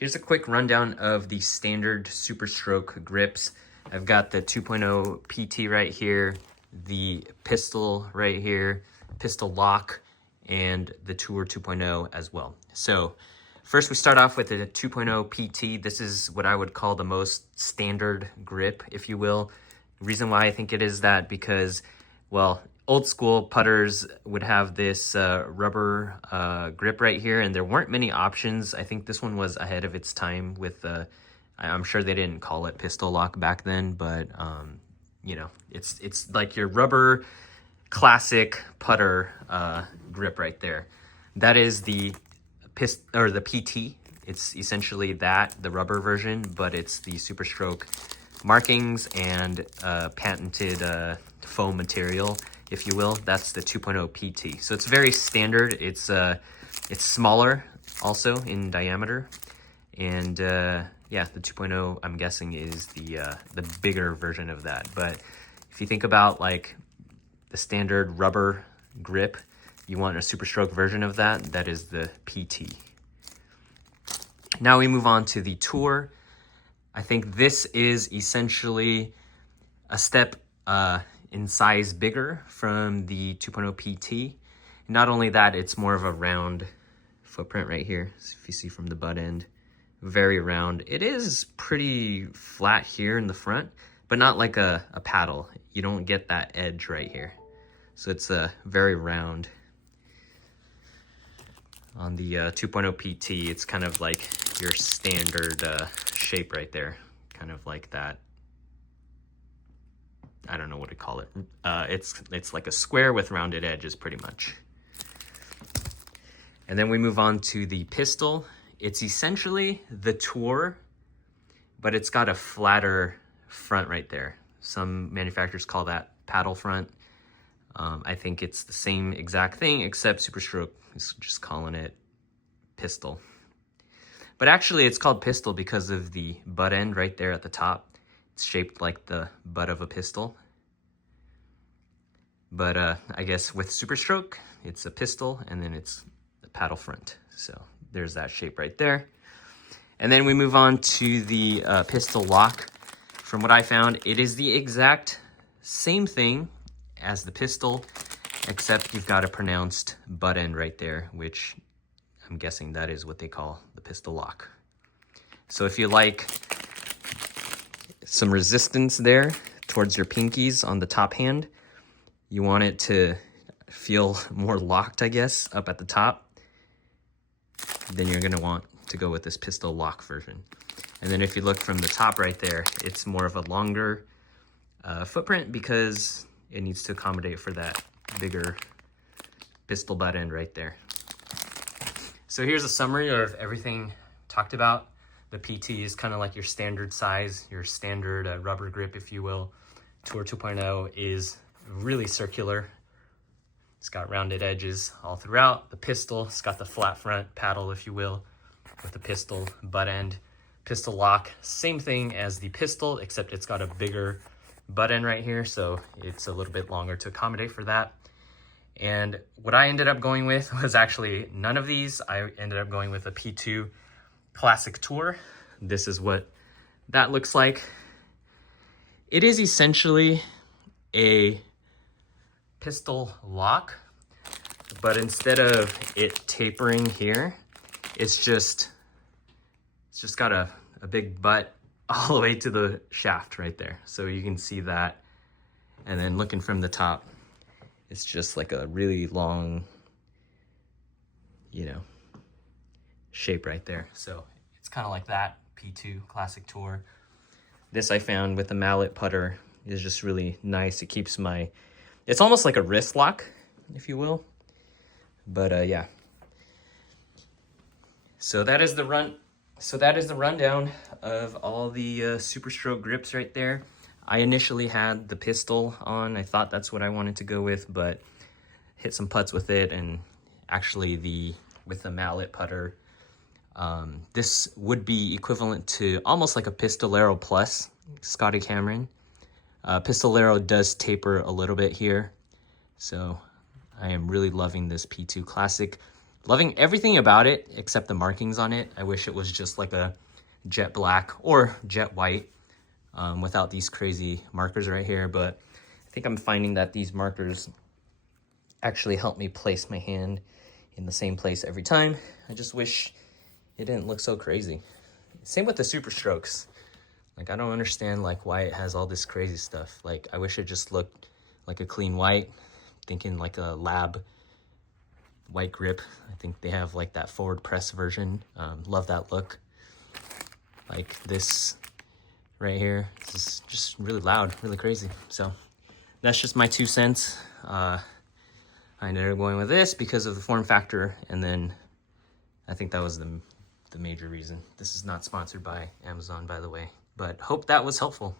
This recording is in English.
Here's a quick rundown of the standard Superstroke grips. I've got the 2.0 PT right here, the pistol right here, pistol lock, and the Tour 2.0 as well. So first we start off with the 2.0 PT. This is what I would call the most standard grip, if you will. Reason why I think it is that because, well, old school putters would have this rubber grip right here, and there weren't many options. I think this one was ahead of its time with I'm sure they didn't call it pistol lock back then, but you know, it's like your rubber classic putter grip right there. That is the PT. It's essentially that, the rubber version, but it's the Superstroke markings and patented foam material, if you will. That's the 2.0 PT. So it's very standard. It's smaller also in diameter, and yeah, the 2.0 I'm guessing is the bigger version of that. But if you think about like the standard rubber grip, you want a Superstroke version of that. That is the PT. Now we move on to the Tour. I think this is essentially a step in size bigger from the 2.0 PT. Not only that, it's more of a round footprint right here. So if you see from the butt end, very round. It is pretty flat here in the front, but not like a paddle. You don't get that edge right here. So it's very round. On the 2.0 PT, it's kind of like your standard shape right there. Kind of like that. I don't know what to call it. It's like a square with rounded edges pretty much. And then we move on to the pistol. It's essentially the Tour, but it's got a flatter front right there. Some manufacturers call that paddle front. I think it's the same exact thing, except Superstroke is just calling it pistol. But actually it's called pistol because of the butt end right there at the top. It's shaped like the butt of a pistol. But I guess with Superstroke, it's a pistol and then it's the paddle front. So there's that shape right there. And then we move on to the pistol lock. From what I found, it is the exact same thing as the pistol, except you've got a pronounced butt end right there, which I'm guessing that is what they call the pistol lock. So if you like some resistance there towards your pinkies on the top hand, you want it to feel more locked, I guess, up at the top, then you're gonna want to go with this pistol lock version. And then if you look from the top right there, it's more of a longer footprint because it needs to accommodate for that bigger pistol butt end right there. So here's a summary of everything talked about. The PT is kind of like your standard size, your standard rubber grip, if you will. Tour 2.0 is really circular. It's got rounded edges all throughout. The pistol, it's got the flat front paddle, if you will, with the pistol butt end. Pistol lock, same thing as the pistol, except it's got a bigger butt end right here, so it's a little bit longer to accommodate for that. And what I ended up going with was actually none of these. I ended up going with a P2 Classic Tour. This is what that looks like. It is essentially a pistol lock, but instead of it tapering here, it's just got a big butt all the way to the shaft right there. So you can see that. And then looking from the top, it's just like a really long, you know, shape right there. So it's kind of like that, P2 Classic Tour. This I found with the mallet putter is just really nice. It keeps it's almost like a wrist lock, if you will. But yeah. So that is the rundown of all the Superstroke grips right there. I initially had the pistol on. I thought that's what I wanted to go with, but hit some putts with it, and actually with the mallet putter, this would be equivalent to almost like a Pistolero Plus, Scotty Cameron. Pistolero does taper a little bit here, so I am really loving this P2 Classic. Loving everything about it except the markings on it. I wish it was just like a jet black or jet white without these crazy markers right here. But I think I'm finding that these markers actually help me place my hand in the same place every time. I just wish it didn't look so crazy. Same with the Superstrokes. Like, I don't understand like why it has all this crazy stuff. Like, I wish it just looked like a clean white. Thinking like a lab white grip. I think they have like that forward press version. Love that look. Like this right here. This is just really loud, really crazy. So that's just my 2 cents. I ended up going with this because of the form factor, and then I think that was the major reason. This is not sponsored by Amazon, by the way, but hope that was helpful.